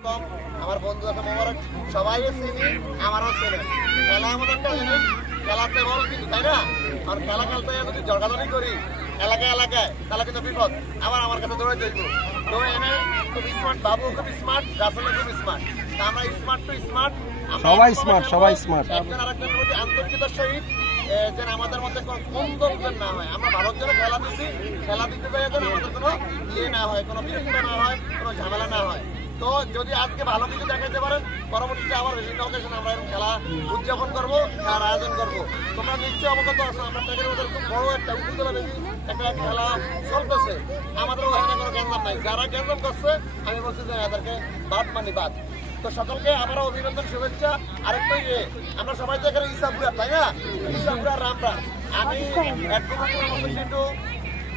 আমার বন্ধু আছে মোবারক, সবাই চিনি, আমারও চেনে। খেলা এমন একটা জিনিস, খেলাতে বল কিন্তু, তাই না? আর খেলা খেলতে যদি জগাজগি করি এলাকায় এলাকায়, তাহলে কিন্তু বিপদ। আবার আমার কাছে দৌড়ে যাইব। তো এনে খুব স্মার্ট, বাবু খুব স্মার্ট, রাসেলও খুব স্মার্ট। তা আমরা স্মার্ট টু স্মার্ট, সবাই স্মার্ট, সবাই স্মার্ট। একজন আরেকজনের প্রতি আন্তরিকতার সহিত যেন আমাদের মধ্যে কোনো কন্দন না হয়। আমরা ভারত জন্য খেলা দিচ্ছি, খেলা দিতে যাই যেন আমাদের কোনো ইয়ে না হয়, কোনো বিরক্ত না হয়, কোনো ঝামেলা না হয়। তো যদি আজকে ভালো কিছু দেখাতে পারেন, পরবর্তীতে আবার বিভিন্ন অকেশনে আমরা এরকম খেলা উদযাপন করবো, খেলার আয়োজন করবো। তোমরা নিশ্চয়ই অবগত আছো, আমরা ট্যাগের মধ্যে খুব বড় একটা উপজেলা বেশি একটা খেলা চলতেছে। আমাদের ওখানে কোনো গ্যাঞ্জাম নাই। যারা গ্যাঞ্জাম করছে আমি বলছি যে এদেরকে বাদ মানি বাদ। তো সকলকে আবারও অভিনন্দন, শুভেচ্ছা। আরেকটা ইয়ে, আমরা সবাই তো এখানে ইসাপুরা, তাই না? ইসাপুরা রামরা, আমি কিন্তু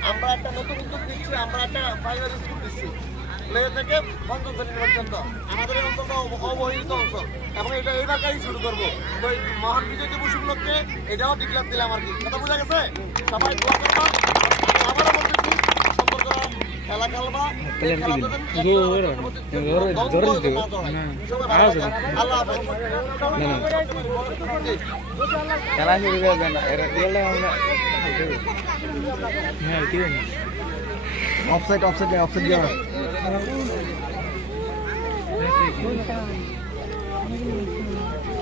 আমরা একটা নতুন উদ্যোগ দিচ্ছি। আমরা একটা প্রাইমারি স্কুল দিচ্ছি, প্লে থেকে পঞ্চম শ্রেণী পর্যন্ত। আমাদের এই অঞ্চলটা অবহেলিত অঞ্চল, এবং এটা এইবারকারই শুরু করবো। তো এই মহান বিজয় দিবস উপলক্ষে এটাও ডিক্লেয়ার দিলাম আর কি। কথা বোঝা গেছে? সবাই দোয়া করবা। আবারও বলতেছি, সম্পর্ক খেলা খেলবা, আল্লাহ হাফেজ। খেলা শুরু করবে না, অফসাইড অফসাইড অফসাইড যাওয়া